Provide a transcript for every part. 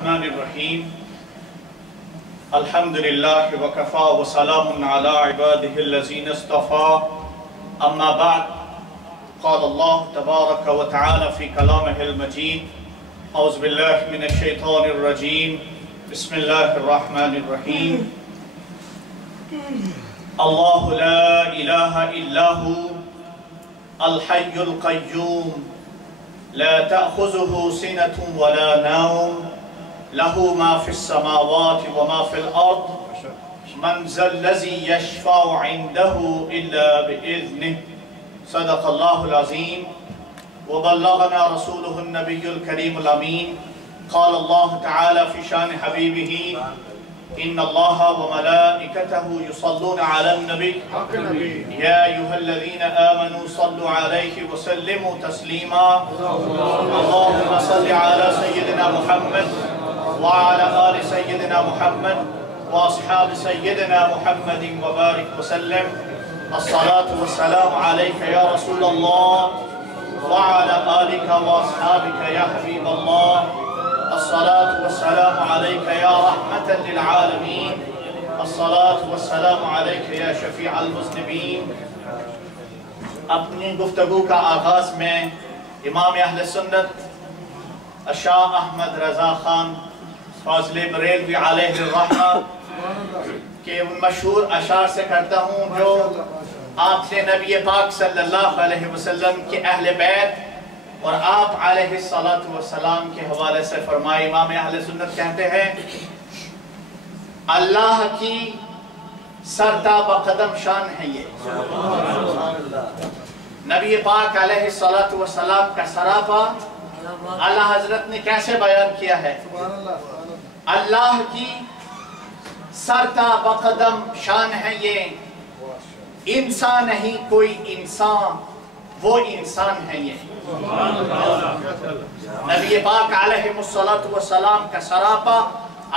الرحمن الرحيم الحمد لله وكفى وسلام على عباده الذين اصطفى أما بعد قال الله تبارك وتعالى في كلامه المجيد أعوذ بالله من الشيطان الرجيم بسم الله الرحمن الرحيم الله لا إله إلا هو الحي القيوم لا تأخذه سنة ولا نوم له ما في السماوات وما في الأرض من ذا الذي يشفع عنده إلا بإذنه صدق الله العظيم وبلغنا رسوله النبي الكريم الأمين قال الله تعالى في شان حبيبه إن الله وملائكته يصلون على النبي يا أيها الذين آمنوا صلوا عليه وسلموا تسليما اللهم صل على سيدنا محمد وعلى آل سيدنا محمد وأصحاب سيدنا محمد وبارك وسلم الصلاة والسلام عليك يا رسول الله وعلى آلك وأصحابك يا حبيب الله الصلاة والسلام عليك يا رحمة للعالمين الصلاة والسلام عليك يا شفيع المذنبين اپنی گفتگو کا آغاز میں امام اہل سنت شاہ احمد رضا خان فاضل بریلوی علیہ الرحمہ کے ان مشہور اشعار سے کرتا ہوں جو آپ نے نبی پاک صلی اللہ علیہ وسلم کے اہل بیت اور آپ علیہ السلام کے حوالے سے فرمائے۔ امام اہل سنت کہتے ہیں اللہ کی سرتا بقدم شان ہے یہ، نبی پاک علیہ السلام کا سراپا اللہ حضرت نے کیسے بیان کیا ہے؟ اللہ کی سرتا بقدم شان ہے یہ، انسان نہیں کوئی انسان، وہ انسان ہے یہ۔ نبی پاک علیہ السلام کا سراپا،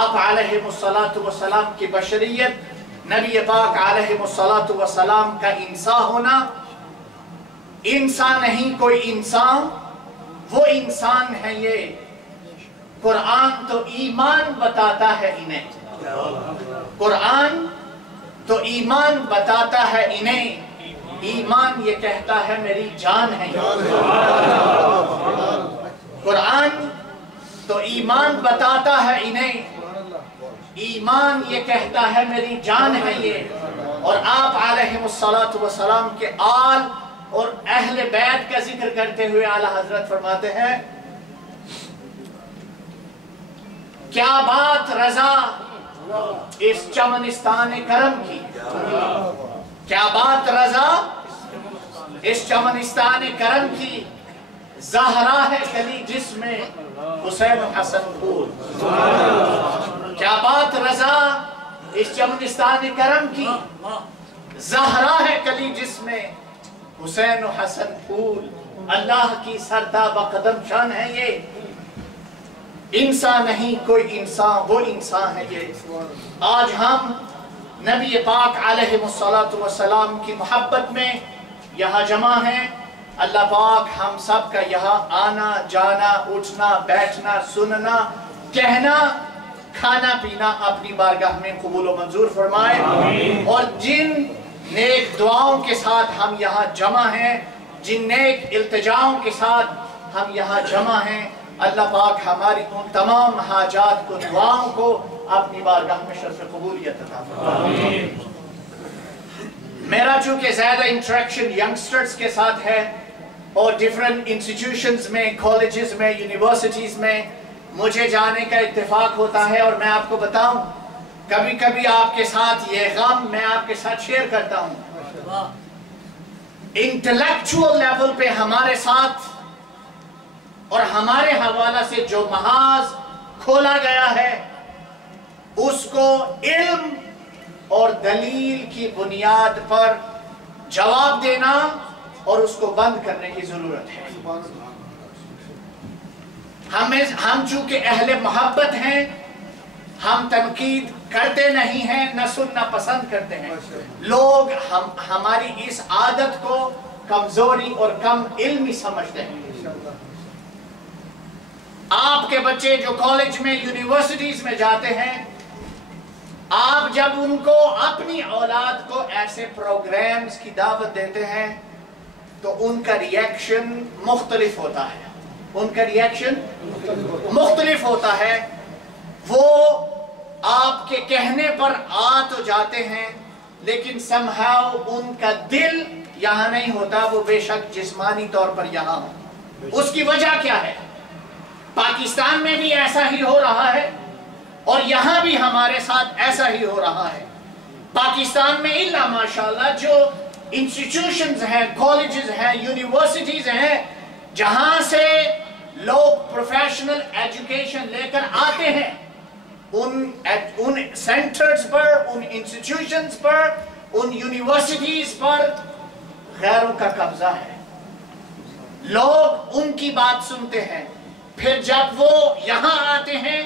آپ علیہ السلام کی بشریت، نبی پاک علیہ السلام کا انسان ہونا، انسان نہیں کوئی انسان، وہ انسان ہے یہ۔ قرآن تو ایمان بتاتا ہے انہیں، قرآن تو ایمان بتاتا ہے انہیں، ایمان یہ کہتا ہے میری جان ہے یہ۔ قرآن تو ایمان بتاتا ہے انہیں، ایمان یہ کہتا ہے میری جان ہے یہ۔ اور آپ علیہ السلام کے آل اور اہل بیت کا ذکر کرتے ہوئے اعلیٰ حضرت فرماتے ہیں کیا بات رضا اس چمنستان کرم کی، کیا بات رضا اس چمنستان کرم کی، زہرا ہے کلی جس میں حسین حسن پھول۔ کیا بات رضا اس چمنستان کرم کی، زہرا ہے کلی جس میں حسین حسن پھول۔ اللہ کی سرتا بقدم شان ہے یہ، انسان نہیں کوئی انسان، وہ انسان ہے یہ۔ آج ہم نبی پاک علیہ السلام کی محبت میں یہاں جمع ہیں۔ اللہ پاک ہم سب کا یہاں آنا جانا اٹھنا بیٹھنا سننا کہنا کھانا پینا اپنی بارگاہ میں قبول و منظور فرمائے، اور جن نیک دعاؤں کے ساتھ ہم یہاں جمع ہیں، جن نیک التجاؤں کے ساتھ ہم یہاں جمع ہیں، اللہ پاک ہماری ان تمام حاجات کو دعاؤں کو اپنی بارگاہ میں شرف قبولیت عطا فرمائے۔ میرا چونکہ زیادہ انٹریکشن ینگسٹرز کے ساتھ ہے اور ڈیفرنٹ انسٹیٹیوشنز میں، کالجز میں، یونیورسٹیز میں مجھے جانے کا اتفاق ہوتا ہے، اور میں آپ کو بتاؤں کبھی کبھی آپ کے ساتھ یہ غم میں آپ کے ساتھ شیئر کرتا ہوں۔ انٹلیکچول لیول پہ ہمارے ساتھ اور ہمارے حوالہ سے جو محاذ کھولا گیا ہے اس کو علم اور دلیل کی بنیاد پر جواب دینا اور اس کو بند کرنے کی ضرورت ہے۔ ہم چونکہ اہل محبت ہیں، ہم تنقید کرتے نہیں ہیں، نہ سننا پسند کرتے ہیں۔ لوگ ہماری اس عادت کو کمزوری اور کم علمی سمجھتے ہیں۔ آپ کے بچے جو کالج میں یونیورسٹیز میں جاتے ہیں، آپ جب ان کو اپنی اولاد کو ایسے پروگرامز کی دعوت دیتے ہیں تو ان کا ریئیکشن مختلف ہوتا ہے، ان کا ریئیکشن مختلف ہوتا ہے۔ وہ آپ کے کہنے پر آ تو جاتے ہیں لیکن somehow ان کا دل یہاں نہیں ہوتا، وہ بے شک جسمانی طور پر یہاں ہو۔ اس کی وجہ کیا ہے؟ پاکستان میں بھی ایسا ہی ہو رہا ہے اور یہاں بھی ہمارے ساتھ ایسا ہی ہو رہا ہے۔ پاکستان میں الا ماشاءاللہ جو انسٹیٹیوشنز ہیں، کالجز ہیں، یونیورسٹیز ہیں، جہاں سے لوگ پروفیشنل ایجوکیشن لے کر آتے ہیں، ان سینٹرز پر، ان انسٹیٹیوشنز پر، ان یونیورسٹیز پر غیروں کا قبضہ ہے۔ لوگ ان کی بات سنتے ہیں، پھر جب وہ یہاں آتے ہیں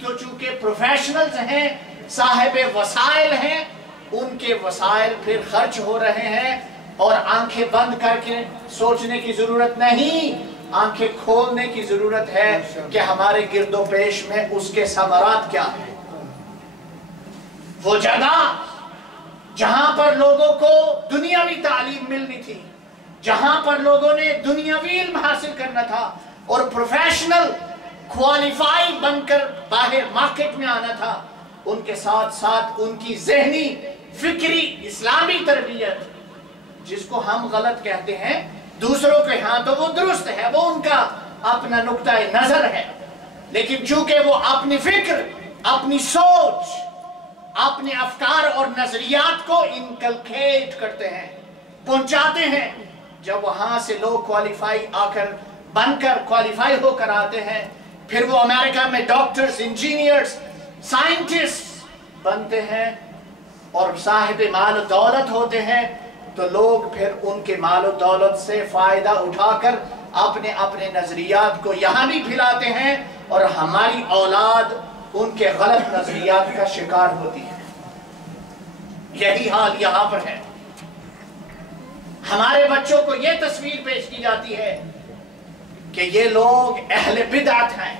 تو چونکہ پروفیشنلز ہیں، صاحب وسائل ہیں، ان کے وسائل پھر خرچ ہو رہے ہیں، اور آنکھیں بند کر کے سوچنے کی ضرورت نہیں، آنکھیں کھولنے کی ضرورت ہے کہ ہمارے گرد و پیش میں اس کے ثمرات کیا ہیں۔ وہ جگہ جہاں پر لوگوں کو دنیاوی تعلیم ملنی تھی، جہاں پر لوگوں نے دنیاوی علم حاصل کرنا تھا اور پروفیشنل کوالیفائی بن کر باہر مارکیٹ میں آنا تھا، ان کے ساتھ ساتھ ان کی ذہنی فکری اسلامی تربیت، جس کو ہم غلط کہتے ہیں دوسروں کے ہاں تو وہ درست ہے، وہ ان کا اپنا نقطہ نظر ہے، لیکن چونکہ وہ اپنی فکر، اپنی سوچ، اپنے افکار اور نظریات کو انکلکیٹ کرتے ہیں، پہنچاتے ہیں، جب وہاں سے لوگ کوالیفائی بن کر کوالیفائی ہو کر آتے ہیں، پھر وہ امریکہ میں ڈاکٹرز، انجینئرز، سائنٹسٹ بنتے ہیں اور صاحب مال و دولت ہوتے ہیں، تو لوگ پھر ان کے مال و دولت سے فائدہ اٹھا کر اپنے اپنے نظریات کو یہاں بھی پھیلاتے ہیں، اور ہماری اولاد ان کے غلط نظریات کا شکار ہوتی ہے۔ یہی حال یہاں پر ہے۔ ہمارے بچوں کو یہ تصویر پیش کی جاتی ہے کہ یہ لوگ اہل بدعت ہیں،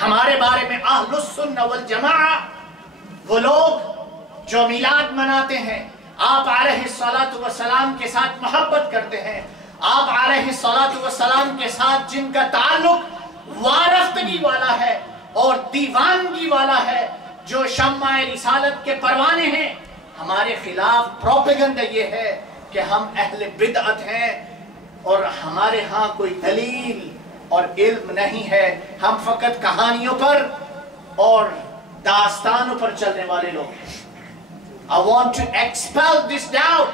ہمارے بارے میں اہل السنہ والجماعہ، وہ لوگ جو میلاد مناتے ہیں، آپ علیہ السلام کے ساتھ محبت کرتے ہیں، آپ علیہ السلام کے ساتھ جن کا تعلق وارفتگی والا ہے اور دیوانگی والا ہے، جو شمع رسالت کے پروانے ہیں، ہمارے خلاف پروپیگنڈا یہ ہے کہ ہم اہل بدعت ہیں اور ہمارے ہاں کوئی دلیل اور علم نہیں ہے، ہم فقط کہانیوں پر اور داستانوں پر چلنے والے لوگ ہیں۔ I want to expel this doubt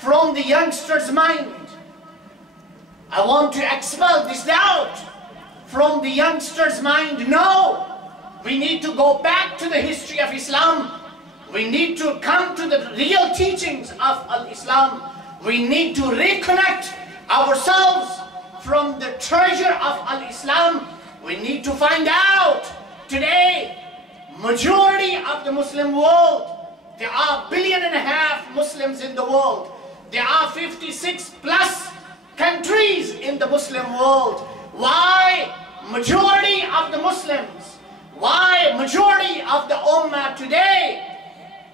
from the youngster's mind. I want to expel this doubt from the youngster's mind. No, we need to go back to the history of Islam. We need to come to the real teachings of Al-Islam. We need to reconnect ourselves from the treasure of Al-Islam. We need to find out today, majority of the Muslim world, there are 1.5 billion Muslims in the world. There are 56 plus countries in the Muslim world. Why majority of the Muslims, why majority of the Ummah today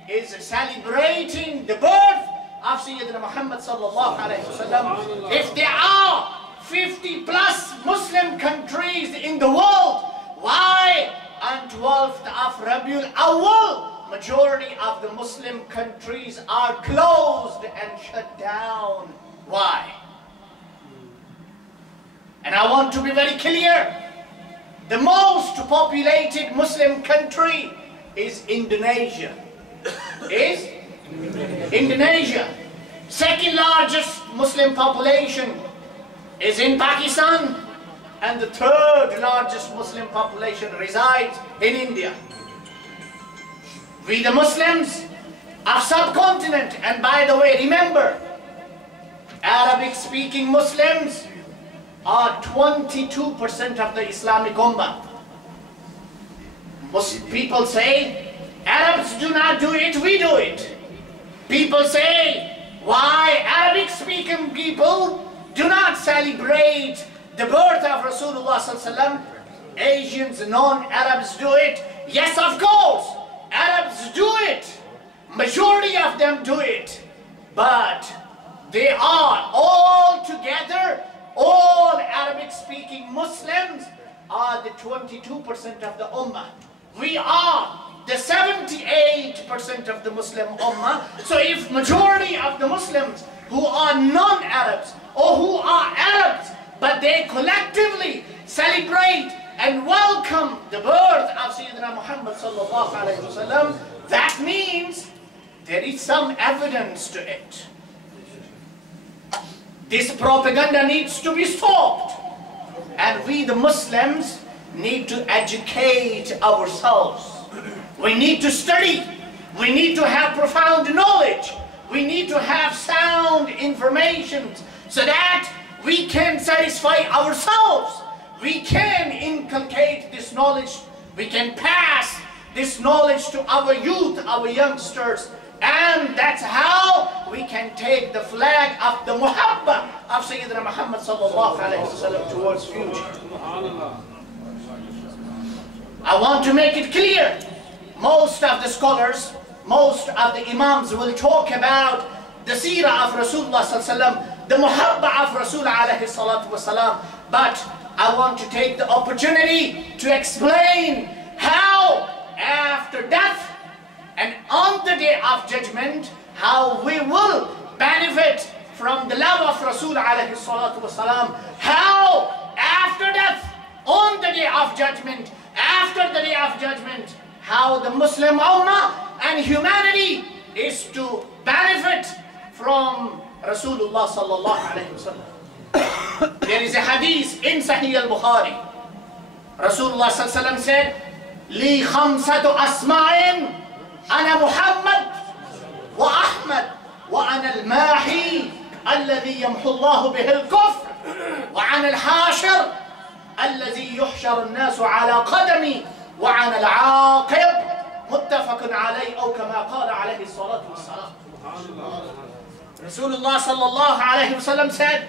is celebrating the birth of Sayyidina Muhammad sallallahu alayhi wa sallam? If there are 50 plus Muslim countries in the world, why on 12th of Rabiul Awwal, majority of the Muslim countries are closed and shut down? Why? And I want to be very clear. The most populated Muslim country is Indonesia. Is Indonesia. Second largest Muslim population is in Pakistan, and the third largest Muslim population resides in India. We the Muslims of subcontinent, and by the way, remember, Arabic speaking Muslims are 22% of the Islamic Ummah. People say, Arabs do not do it, we do it. People say, why Arabic speaking people do not celebrate the birth of Rasulullah sallallahu alaihi wasallam? Asians, non-Arabs do it? Yes, of course. Arabs do it. Majority of them do it. But they are all together, all Arabic-speaking Muslims are the 22% of the Ummah. We are the 78% of the Muslim Ummah. So if majority of the Muslims who are non-Arabs or who are Arabs, but they collectively celebrate and welcome the birth of Sayyidina Muhammad sallallahu alaihi wasallam, that means there is some evidence to it. This propaganda needs to be stopped. And we the Muslims need to educate ourselves. We need to study. We need to have profound knowledge. We need to have sound information so that we can satisfy ourselves. We can inculcate this knowledge. We can pass this knowledge to our youth, our youngsters. And that's how we can take the flag of the muhabba of Sayyidina Muhammad sallallahu alayhi wa sallam towards future. I want to make it clear. Most of the scholars, most of the imams will talk about the seerah of Rasulullah sallallahu alayhi wa sallam, the muhabba of Rasul alayhi salatu wa salam. But I want to take the opportunity to explain how after death and on the day of judgment, how we will benefit from the love of Rasul alayhi salatu wasalam. How after death, on the day of judgment, after the day of judgment, how the Muslim Ummah and humanity is to benefit from Rasulullah sallallahu alayhi wasallam. There is a hadith in Sahih al-Bukhari. Rasulullah sallallahu alayhi wasallam said, "Li khamsatu asma'in أنا محمد وأحمد وأنا الماحي الذي يمحو الله به الكفر وأنا الحاشر الذي يحشر الناس على قدمي وأنا العاقب متفق عليه أو كما قال عليه الصلاة والسلام." Rasulullah sallallahu alayhi wa sallam said,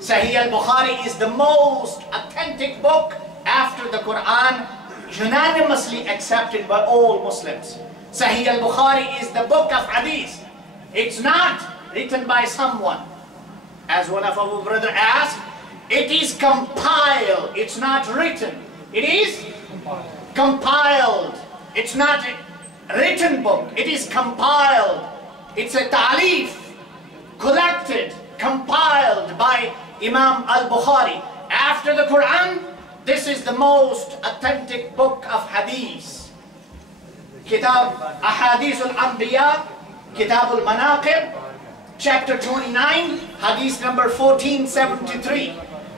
Sahih al-Bukhari is the most authentic book after the Quran, unanimously accepted by all Muslims. Sahih al-Bukhari is the book of hadith. It's not written by someone. As one of our brothers asked, it is compiled. It's not written. It is compiled. It's not a written book. It is compiled. It's a ta'leef, collected, compiled by Imam al-Bukhari. After the Quran, this is the most authentic book of hadith. Kitab Ahadith al-Anbiya, Kitab al-Manaqib, chapter 29, hadith number 1473.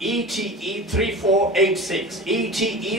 ETE 3486 ETE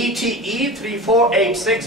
ETE 3486